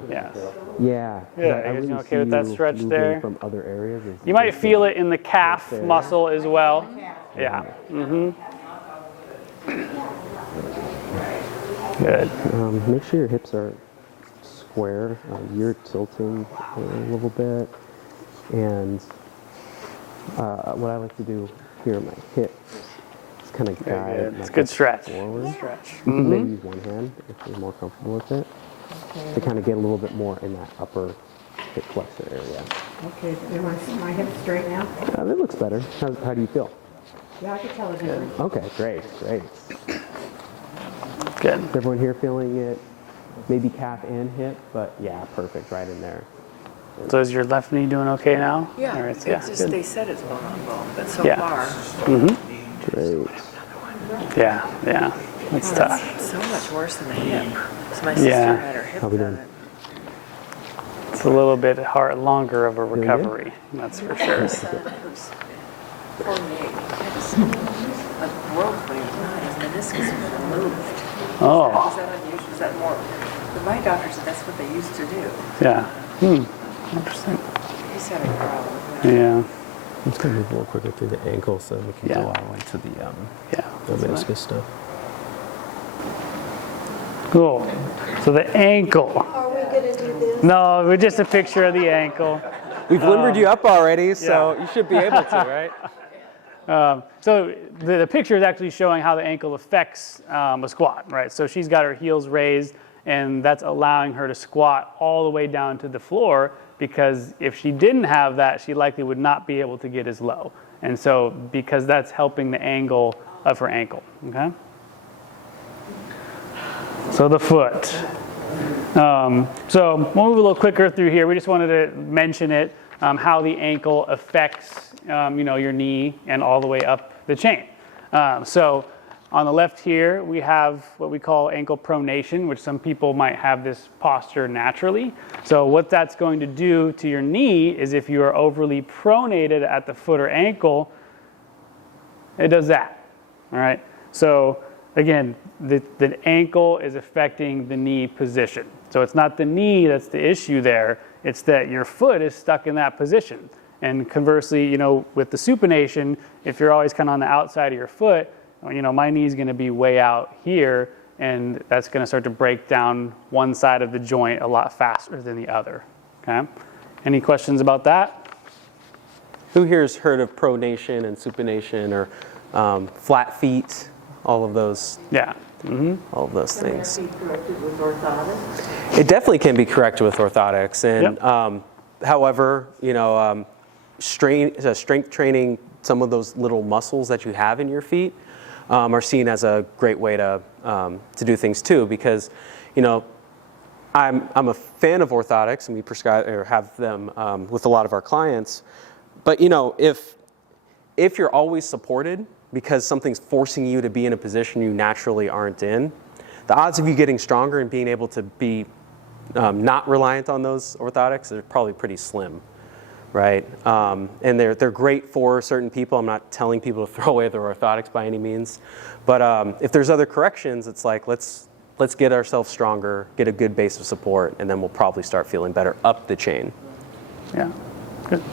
Yes. Yeah. Yeah, I you guys really okay with that see you stretch moving there? From other areas. You might feel it in the calf muscle as well. Yeah. Good. Make sure your hips are square. You're tilting a little bit. And what I like to do here in my hips is kind of guide good. my It's a good hips stretch. forward. Stretch. You can maybe use one hand if you're more comfortable with it to kind of get a little bit more in that upper hip flexor area. Okay, am my hips straight now? That looks better. How do you feel? Yeah, I can tell the difference. Okay, great. Good. Is everyone here feeling it? Maybe calf and hip, but yeah, perfect, right in there. So is your left knee doing okay now? Yeah, All right, it's yeah, just, good. they said it's bone on bone, but so Yeah. far, Great. Yeah. That's tough. it's so much worse than the hip. So my Yeah. sister had her hip How we done. doing? It's a little bit longer of a recovery, that's for sure. His son, who's 48, had a growth when he was 9. His meniscus was removed. Oh, Is that unusual? Is that more? But my doctor said that's what they used to do. yeah. Interesting. He's having a problem with that. Yeah. I'm just going to move a little quicker through the ankle so we can Yeah. go all the way to the Yeah. meniscus stuff. Cool. So the ankle. Are we gonna do this? No, we're just a picture of the ankle. We've limbered you up already, so you should be able to, right? So the picture is actually showing how the ankle affects a squat, right? So she's got her heels raised, and that's allowing her to squat all the way down to the floor, because if she didn't have that, she likely would not be able to get as low. And so because that's helping the angle of her ankle, okay? So the foot. So we'll move a little quicker through here. We just wanted to mention it, how the ankle affects your knee and all the way up the chain. So on the left here, we have what we call ankle pronation, which some people might have this posture naturally. So what that's going to do to your knee is if you are overly pronated at the foot or ankle, it does that, all right? So again, the ankle is affecting the knee position. So it's not the knee that's the issue there, it's that your foot is stuck in that position. And conversely, with the supination, if you're always kind of on the outside of your foot, my knee is going to be way out here, and that's going to start to break down one side of the joint a lot faster than the other, okay? Any questions about that? Who here has heard of pronation and supination or flat feet? All of those. Yeah. All of those things. Can that be corrected with orthotics? It definitely can be corrected with orthotics, and however, strength training some of those little muscles that you have in your feet are seen as a great way to do things too. Because, I'm a fan of orthotics, and we prescribe or have them with a lot of our clients. But if you're always supported because something's forcing you to be in a position you naturally aren't in, the odds of you getting stronger and being able to be not reliant on those orthotics are probably pretty slim, right? And they're great for certain people. I'm not telling people to throw away their orthotics by any means, but if there's other corrections, it's like let's get ourselves stronger, get a good base of support, and then we'll probably start feeling better up the chain. Yeah. Good.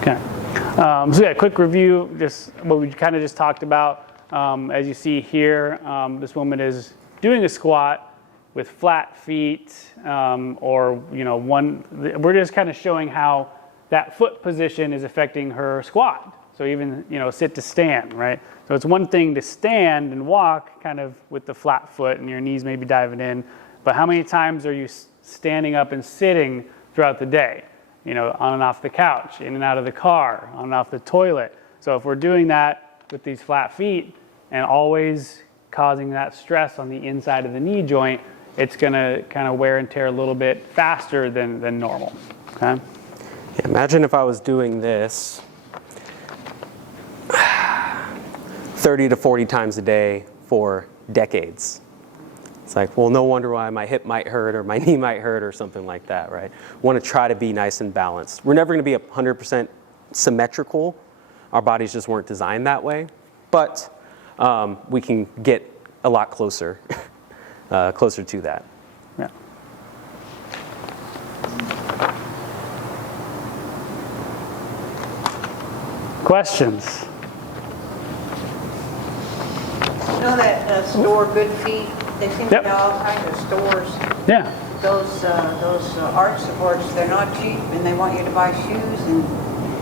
Okay. So yeah, quick review, just what we kind of just talked about. As you see here, this woman is doing a squat with flat feet, or we're just kind of showing how that foot position is affecting her squat. So even, sit to stand, right? So it's one thing to stand and walk kind of with the flat foot and your knees maybe diving in, but how many times are you standing up and sitting throughout the day? On and off the couch, in and out of the car, on and off the toilet. So if we're doing that with these flat feet and always causing that stress on the inside of the knee joint, it's gonna kind of wear and tear a little bit faster than normal, okay? Yeah, imagine if I was doing this 30 to 40 times a day for decades. It's like, well, no wonder why my hip might hurt or my knee might hurt or something like that, right? Want to try to be nice and balanced. We're never going to be 100% symmetrical. Our bodies just weren't designed that way. But we can get a lot closer, closer to that. Yeah. Questions? You know that store Good Feet? They seem to Yep. have all kinds of stores. Yeah. Those arch supports, they're not cheap, and they want you to buy shoes. And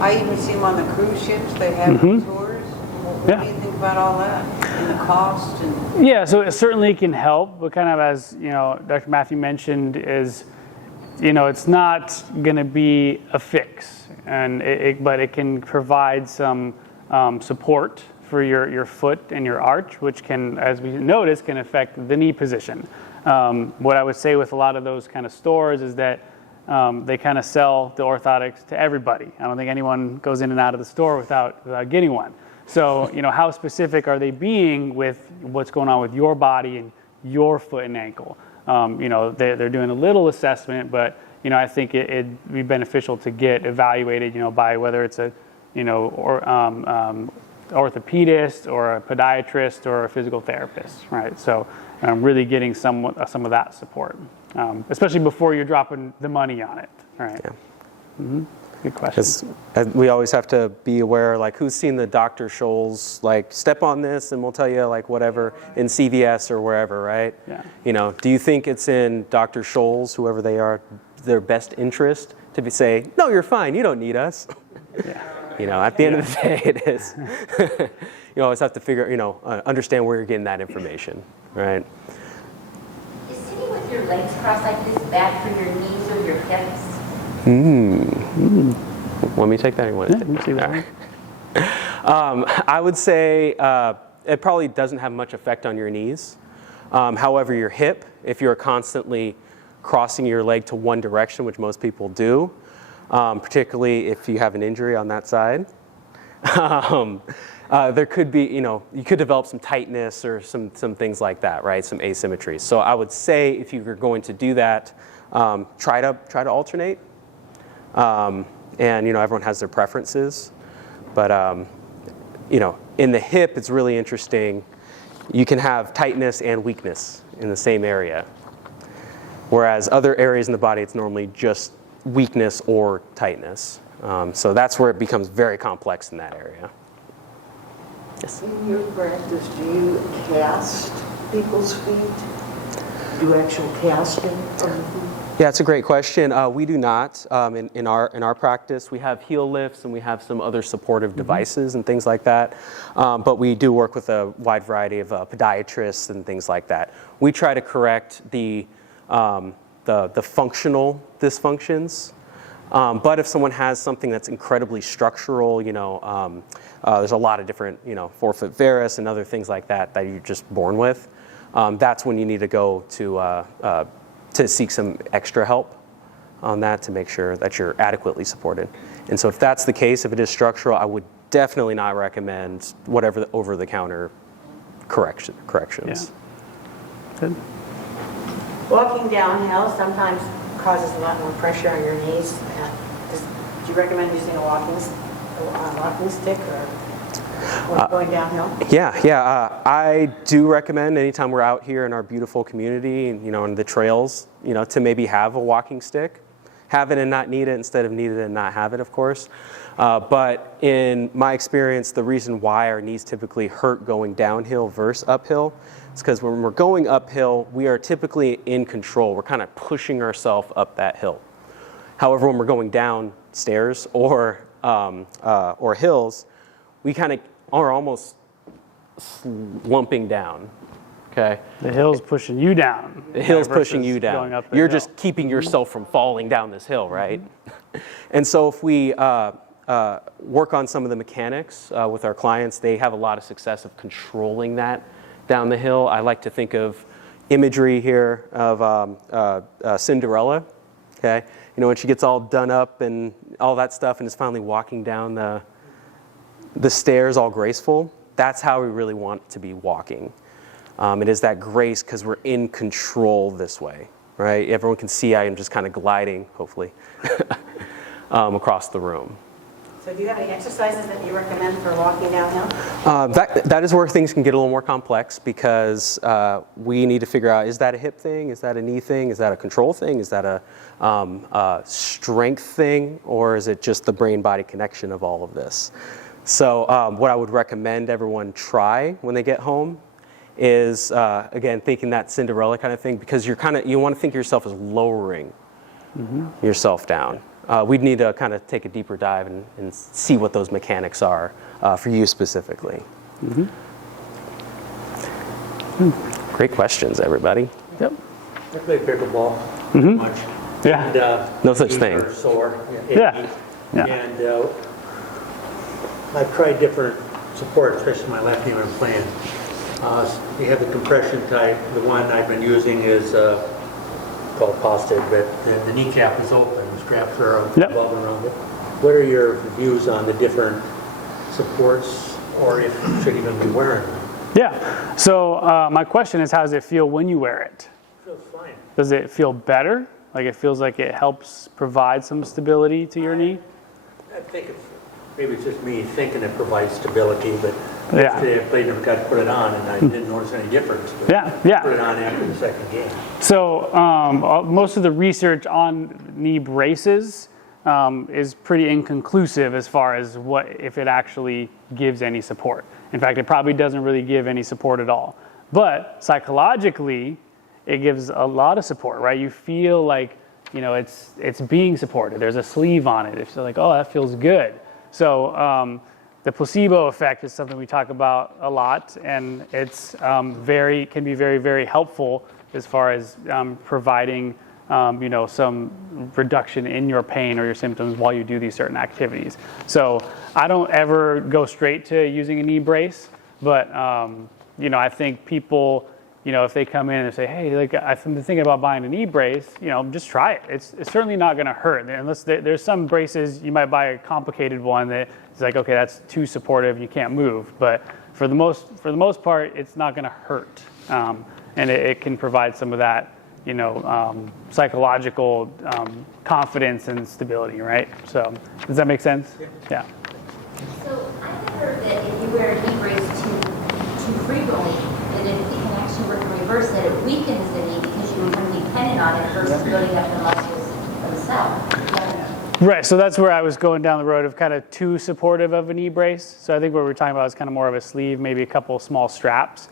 I even see them on the cruise ships. They have tours. What Yeah. do you think about all that and the cost? And Yeah, so it certainly can help, but kind of as Dr. Matthew mentioned, is it's not going to be a fix, and but it can provide some support for your foot and your arch, which can, as we noticed, can affect the knee position. What I would say with a lot of those kind of stores is that they kind of sell the orthotics to everybody. I don't think anyone goes in and out of the store without getting one. So, how specific are they being with what's going on with your body and your foot and ankle? They're doing a little assessment, but, I think it'd be beneficial to get evaluated, by whether it's a, orthopedist or a podiatrist or a physical therapist, right? So really getting some of that support, especially before you're dropping the money on it, right? Yeah. Mm-hmm. Good question. We always have to be aware, like, who's seen the Dr. Scholl's, like, step on this and we'll tell you, like, whatever, in CVS or wherever, right? Yeah. Do you think it's in Dr. Scholl's, whoever they are, their best interest to say, no, you're fine, you don't need us? Yeah. At the end of the day, it is. You always have to figure, understand where you're getting that information, right? Is sitting with your legs crossed like this bad for your knees or your hips? Want me to take that? Or you want to Yeah, you can see that. I would say it probably doesn't have much effect on your knees. However, your hip, if you're constantly crossing your leg to one direction, which most people do, particularly if you have an injury on that side, there could be, you could develop some tightness or some things like that, right? Some asymmetry. So I would say if you're going to do that, try to alternate. And everyone has their preferences, but in the hip, it's really interesting. You can have tightness and weakness in the same area, whereas other areas in the body, it's normally just weakness or tightness. So that's where it becomes very complex in that area. Yes. In your practice, do you cast people's feet? Do actual casting of the feet? Yeah, it's a great question. We do not. In our practice, we have heel lifts and we have some other supportive devices and things like that. But we do work with a wide variety of podiatrists and things like that. We try to correct the functional dysfunctions. But if someone has something that's incredibly structural, there's a lot of different, forefoot varus and other things like that you're just born with. That's when you need to go to seek some extra help on that to make sure that you're adequately supported. And so if that's the case, if it is structural, I would definitely not recommend whatever the over-the-counter corrections. Yeah. Good. Walking downhill sometimes causes a lot more pressure on your knees. Do you recommend using a walking stick or going downhill? Yeah. I do recommend anytime we're out here in our beautiful community, in the trails, to maybe have a walking stick. have it and not need it instead of need it and not have it, of course. But in my experience, the reason why our knees typically hurt going downhill versus uphill is because when we're going uphill, we are typically in control. We're kind of pushing ourselves up that hill. However, when we're going down stairs or hills, we kind of are almost slumping down. Okay. The hill's pushing you down. The hill's pushing versus you down. going up the You're hill. just keeping yourself from falling down this hill, right? And so if we work on some of the mechanics with our clients, they have a lot of success of controlling that down the hill. I like to think of imagery here of Cinderella. Okay, you know, when she gets all done up and all that stuff and is finally walking down the stairs all graceful. That's how we really want to be walking. It is that grace because we're in control this way, right? Everyone can see I am just kind of gliding, hopefully, across the room. So do you have any exercises that you recommend for walking downhill? That is where things can get a little more complex because we need to figure out, is that a hip thing? Is that a knee thing? Is that a control thing? Is that a strength thing? Or is it just the brain-body connection of all of this? So what I would recommend everyone try when they get home is, again, thinking that Cinderella kind of thing, because you want to think of yourself as lowering yourself down. We'd need to kind of take a deeper dive and see what those mechanics are for you specifically. Great questions, everybody. Yep. I play pickleball much. Yeah. And, No such knees thing. are sore. Yeah. Yeah. And I've tried different support, especially my left knee when I'm playing. You have the compression type. The one I've been using is called Posted, but the kneecap is open. The straps are above and around it. What are your views on the different supports, or if you should even be wearing them? Yeah. So my question is, how does it feel when you wear it? It feels fine. Does it feel better? Like it feels like it helps provide some stability to your knee? I think maybe it's just me thinking it provides stability, but Yeah. yesterday I played and got to put it on, and I didn't notice any difference. But Yeah. put it on after the second game. So most of the research on knee braces is pretty inconclusive as far as if it actually gives any support. In fact, it probably doesn't really give any support at all. But psychologically, it gives a lot of support, right? You feel like, it's being supported. There's a sleeve on it. It's like, oh, that feels good. So the placebo effect is something we talk about a lot, and it's can be very, very helpful as far as providing some reduction in your pain or your symptoms while you do these certain activities. So I don't ever go straight to using a knee brace, but I think people, if they come in and say, hey, like I've been thinking about buying a knee brace, just try it. It's certainly not going to hurt. Unless there's some braces, you might buy a complicated one that is like, okay, that's too supportive, you can't move. But for the most part, it's not going to hurt, and it can provide some of that, psychological confidence and stability, right? So does that make sense? Yeah. So I've heard that if you wear a knee brace too frequently, that it can actually work in reverse, that it weakens the knee because you become dependent on it versus building up the muscles themselves. Right, so that's where I was going down the road of kind of too supportive of a knee brace. So I think what we're talking about is kind of more of a sleeve, maybe a couple of small straps.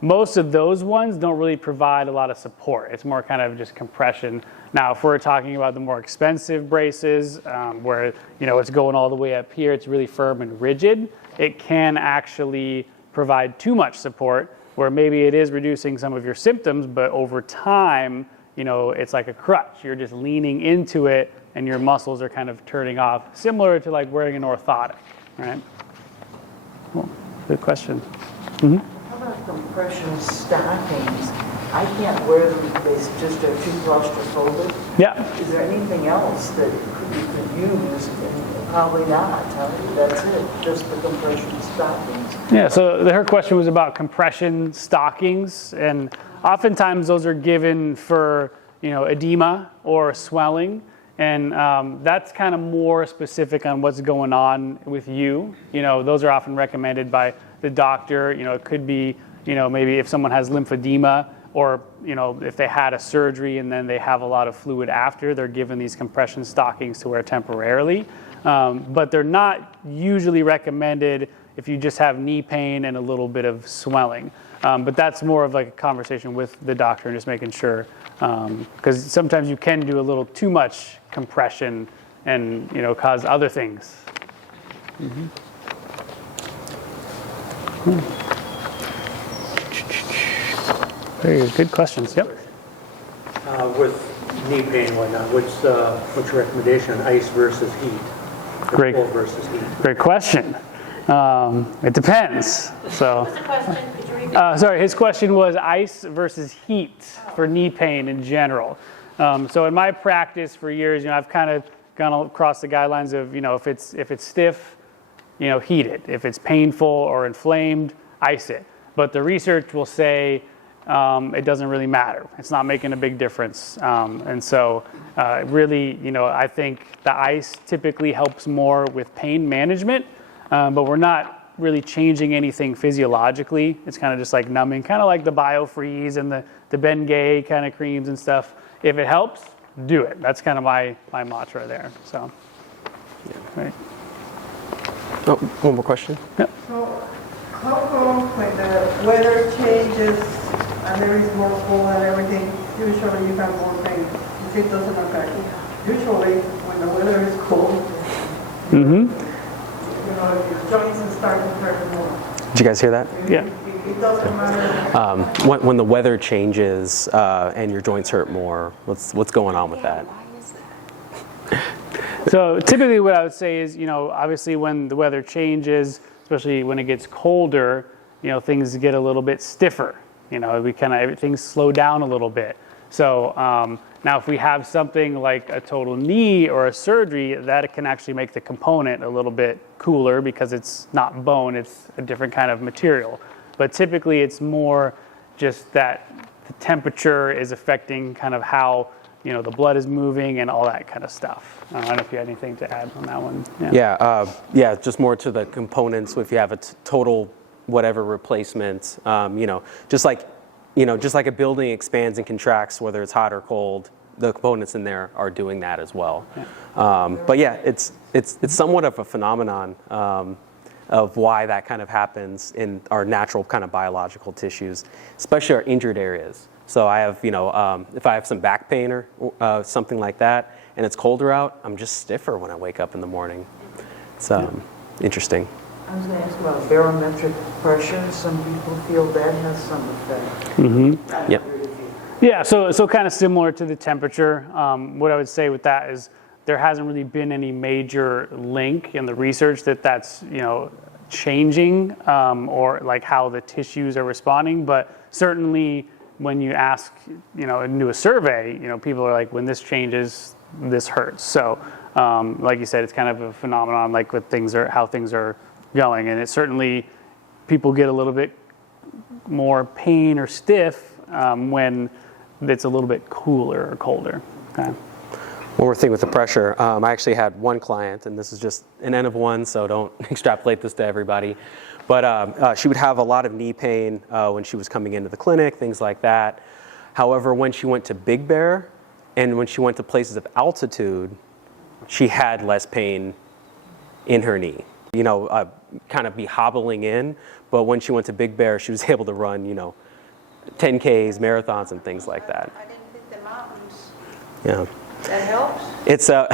Most of those ones don't really provide a lot of support. It's more kind of just compression. Now, if we're talking about the more expensive braces, where it's going all the way up here, it's really firm and rigid, it can actually provide too much support, where maybe it is reducing some of your symptoms, but over time, it's like a crutch. You're just leaning into it, and your muscles are kind of turning off, similar to like wearing an orthotic, right? Cool. Good question. Mm-hmm. How about compression stockings? I can't wear them because they just are too claustrophobic. Yeah. Is there anything else that you could use? And probably not. That's it. Just the compression stockings. Yeah, so her question was about compression stockings, and oftentimes those are given for edema or swelling, and that's kind of more specific on what's going on with you. Those are often recommended by the doctor. It could be maybe if someone has lymphedema or if they had a surgery and then they have a lot of fluid after, they're given these compression stockings to wear temporarily. But they're not usually recommended if you just have knee pain and a little bit of swelling. But that's more of like a conversation with the doctor and just making sure, because sometimes you can do a little too much compression and cause other things. Very good questions. Yep. With knee pain and whatnot, what's your recommendation on ice versus heat? Great. Cold versus heat? Great question. It depends. So, What's the question? Could you repeat? sorry, his question was ice versus heat for knee pain in general. So in my practice for years, I've kind of gone across the guidelines of, if it's stiff, heat it. If it's painful or inflamed, ice it. But the research will say it doesn't really matter. It's not making a big difference. And so really, I think the ice typically helps more with pain management, but we're not really changing anything physiologically. It's kind of just like numbing, kind of like the BioFreeze and the Bengay kind of creams and stuff. If it helps, do it. That's kind of my mantra there. So, right. Oh, one more question. Yep. So how come when the weather changes and there is more cold and everything, usually you have more pain? If it doesn't affect you. Usually when the weather is cold, if your joints start to hurt more. Did you guys hear that? Yeah. It doesn't matter. When the weather changes and your joints hurt more, what's going on with that? So typically what I would say is, obviously when the weather changes, especially when it gets colder, things get a little bit stiffer. Everything's slow down a little bit. So now if we have something like a total knee or a surgery, that can actually make the component a little bit cooler because it's not bone, it's a different kind of material. But typically it's more just that the temperature is affecting kind of how the blood is moving and all that kind of stuff. I don't know if you had anything to add on that one. Yeah, just more to the components. If you have a total whatever replacement, just like a building expands and contracts, whether it's hot or cold, the components in there are doing that as well. Yeah. But yeah, it's somewhat of a phenomenon of why that kind of happens in our natural kind of biological tissues, especially our injured areas. So I have, if I have some back pain or something like that, and it's colder out, I'm just stiffer when I wake up in the morning. It's interesting. I was going to ask about barometric pressure. Some people feel that has some effect. Yep. Yeah, so kind of similar to the temperature. What I would say with that is there hasn't really been any major link in the research that's changing or like how the tissues are responding. But certainly when you ask, and do a survey, people are like, when this changes, this hurts. So like you said, it's kind of a phenomenon like with how things are going. And it certainly, people get a little bit more pain or stiff when it's a little bit cooler or colder. Okay. One more thing with the pressure. I actually had one client, and this is just an N of one, so don't extrapolate this to everybody. But she would have a lot of knee pain when she was coming into the clinic, things like that. However, when she went to Big Bear and when she went to places of altitude, she had less pain in her knee. Kind of be hobbling in, but when she went to Big Bear, she was able to run, 10Ks, marathons, and things like that. I didn't think the mountains. Yeah. That helps? It's I've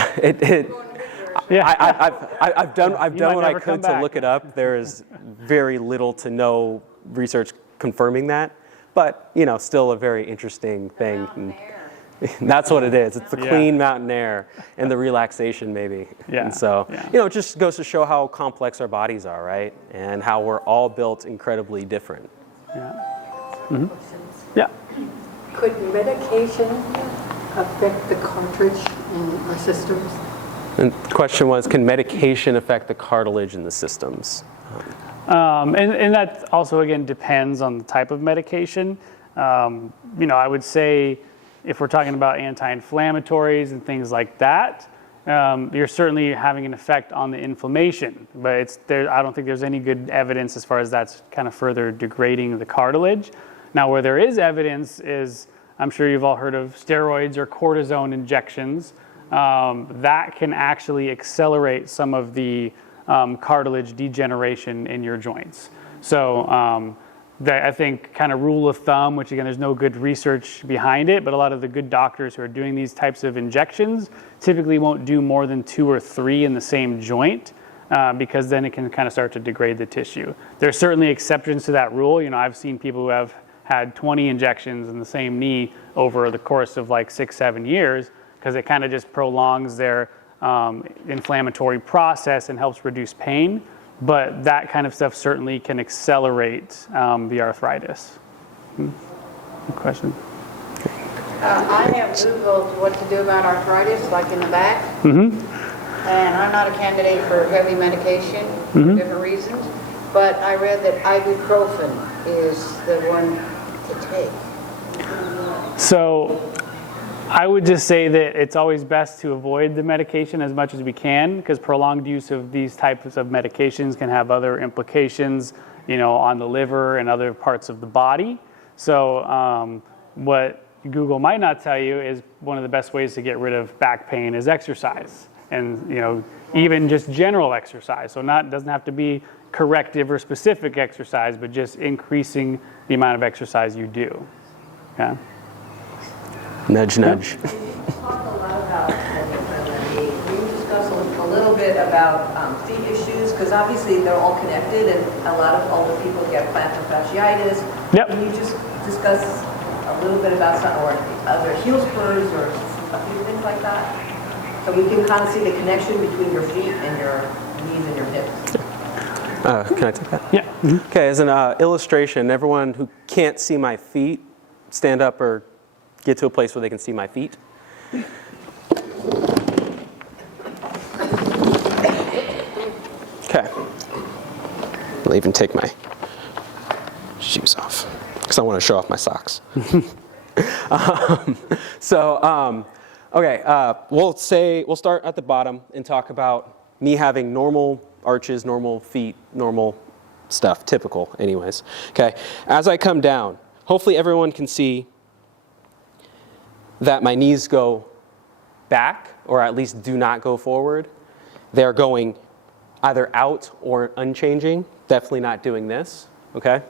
done what I could to look it up. There is very little to no research confirming that, but still a very interesting thing. And that's what it is. It's the clean mountain air and the relaxation, maybe. Yeah. And so it just goes to show how complex our bodies are, right? And how we're all built incredibly different. Yeah. Yeah. Could medication affect the cartilage in our systems? And the question was, can medication affect the cartilage in the systems? And that also, again, depends on the type of medication. I would say if we're talking about anti-inflammatories and things like that, you're certainly having an effect on the inflammation. But I don't think there's any good evidence as far as that's kind of further degrading the cartilage. Now, where there is evidence is, I'm sure you've all heard of steroids or cortisone injections. That can actually accelerate some of the cartilage degeneration in your joints. So I think kind of rule of thumb, which again, there's no good research behind it, but a lot of the good doctors who are doing these types of injections typically won't do more than 2 or 3 in the same joint, because then it can kind of start to degrade the tissue. There's certainly exceptions to that rule. You know, I've seen people who have had 20 injections in the same knee over the course of like 6-7 years, because it kind of just prolongs their inflammatory process and helps reduce pain. But that kind of stuff certainly can accelerate the arthritis. Good question. I have Googled what to do about arthritis, like in the back. And I'm not a candidate for heavy medication for different reasons. But I read that ibuprofen is the one to take. So I would just say that it's always best to avoid the medication as much as we can, because prolonged use of these types of medications can have other implications, you know, on the liver and other parts of the body. So what Google might not tell you is one of the best ways to get rid of back pain is exercise, and you know, even just general exercise. So doesn't have to be corrective or specific exercise, but just increasing the amount of exercise you do. Okay. Nudge, nudge. You talk a lot about can you discuss a little bit about feet issues? Because obviously they're all connected, and a lot of older people get plantar fasciitis. Yep. Can you just discuss a little bit about some, or other heel spurs or things like that? So we can kind of see the connection between your feet and your knees and your hips. Can I take that? Yeah. Okay, as an illustration, everyone who can't see my feet, stand up or get to a place where they can see my feet. Okay. I'll even take my shoes off because I want to show off my socks. Okay, we'll start at the bottom and talk about me having normal arches, normal feet, normal stuff, typical anyways. Okay, as I come down, hopefully everyone can see that my knees go back, or at least do not go forward. They're going either out or unchanging, definitely not doing this, okay?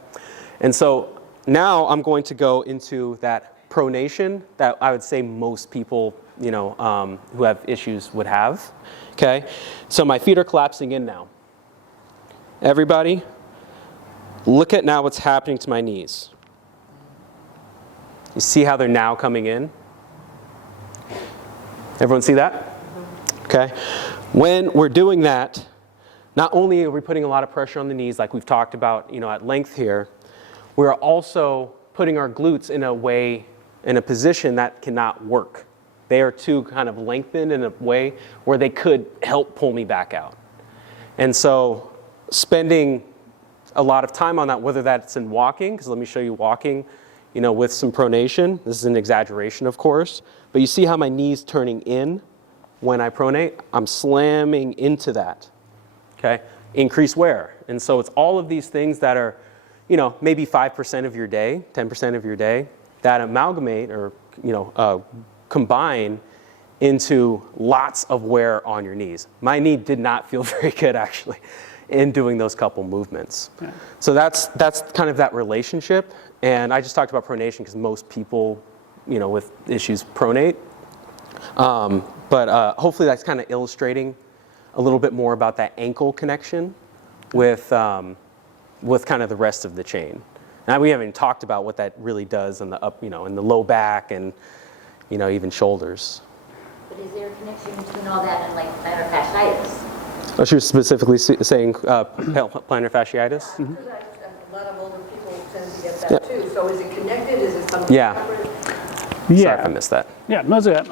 And so now I'm going to go into that pronation that I would say most people, you know, who have issues would have, okay? So my feet are collapsing in now. Everybody, look at now what's happening to my knees. You see how they're now coming in? Everyone see that? Okay. When we're doing that, not only are we putting a lot of pressure on the knees, like we've talked about, you know, at length here, we're also putting our glutes in a position that cannot work. They are too kind of lengthened in a way where they could help pull me back out. And so spending a lot of time on that, whether that's in walking, because let me show you walking, you know, with some pronation. This is an exaggeration, of course. But you see how my knee's turning in when I pronate? I'm slamming into that, okay? Increase wear. And so it's all of these things that are, you know, maybe 5% of your day, 10% of your day, that amalgamate or, you know, combine into lots of wear on your knees. My knee did not feel very good, actually, in doing those couple movements. Yeah. So that's kind of that relationship. And I just talked about pronation because most people, you know, with issues pronate. But hopefully that's kind of illustrating a little bit more about that ankle connection with kind of the rest of the chain. Now we haven't even talked about what that really does in the up, you know, in the low back and, you know, even shoulders. But is there a connection between all that and like plantar fasciitis? Oh, she was specifically saying plantar fasciitis? Mm-hmm. A lot of older people tend to get that too. So is it connected? Is it something separate? Yeah. Sorry if I missed that. Yeah, no, it's okay.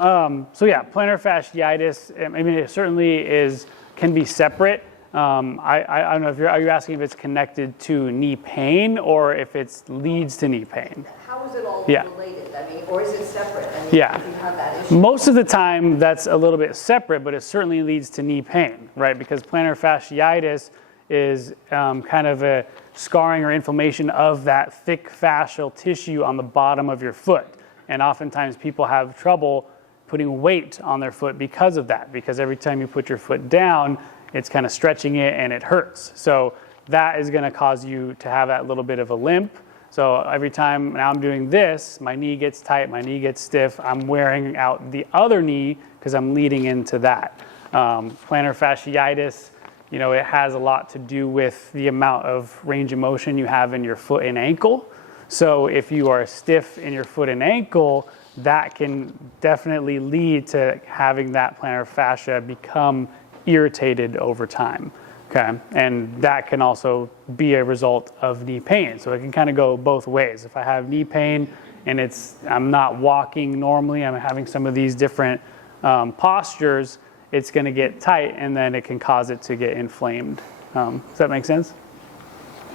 So yeah, plantar fasciitis, I mean, it certainly can be separate. I don't know, are you asking if it's connected to knee pain or if it leads to knee pain? How is it all related? I mean, or is it separate? I mean, yeah. if you have that issue. Most of the time that's a little bit separate, but it certainly leads to knee pain, right? Because plantar fasciitis is kind of scarring or inflammation of that thick fascial tissue on the bottom of your foot. And oftentimes people have trouble putting weight on their foot because of that, because every time you put your foot down, it's kind of stretching it and it hurts. So that is going to cause you to have that little bit of a limp. So every time now I'm doing this, my knee gets tight, my knee gets stiff, I'm wearing out the other knee because I'm leading into that. Plantar fasciitis, you know, it has a lot to do with the amount of range of motion you have in your foot and ankle. So if you are stiff in your foot and ankle, that can definitely lead to having that plantar fascia become irritated over time. Okay, and that can also be a result of knee pain. So it can kind of go both ways. If I have knee pain and I'm not walking normally, I'm having some of these different postures, it's going to get tight, and then it can cause it to get inflamed. Does that make sense?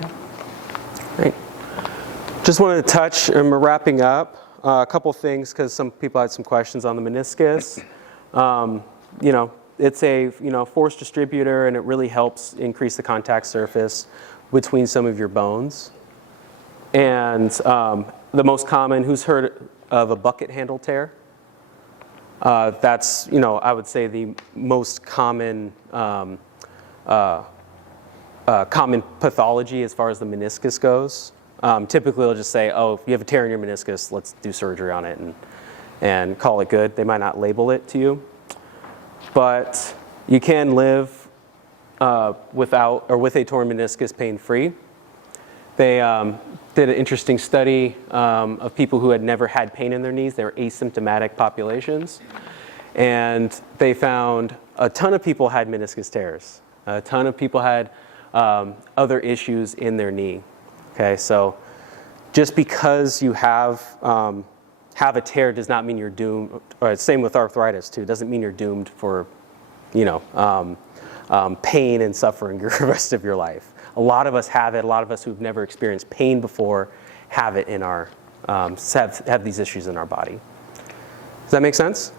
Yeah. Great. Just wanted to touch, and we're wrapping up, a couple things because some people had some questions on the meniscus. You know, it's a force distributor, and it really helps increase the contact surface between some of your bones. And the most common, who's heard of a bucket handle tear? That's, I would say the most common common pathology as far as the meniscus goes. Typically, they'll just say, oh, if you have a tear in your meniscus, let's do surgery on it and call it good. They might not label it to you. But you can live without or with a torn meniscus pain-free. They did an interesting study of people who had never had pain in their knees. They were asymptomatic populations. And they found a ton of people had meniscus tears. A ton of people had other issues in their knee. Okay, so just because you have a tear does not mean you're doomed, or same with arthritis too, doesn't mean you're doomed for, pain and suffering the rest of your life. A lot of us have it. A lot of us who've never experienced pain before have it in our, have these issues in our body. Does that make sense?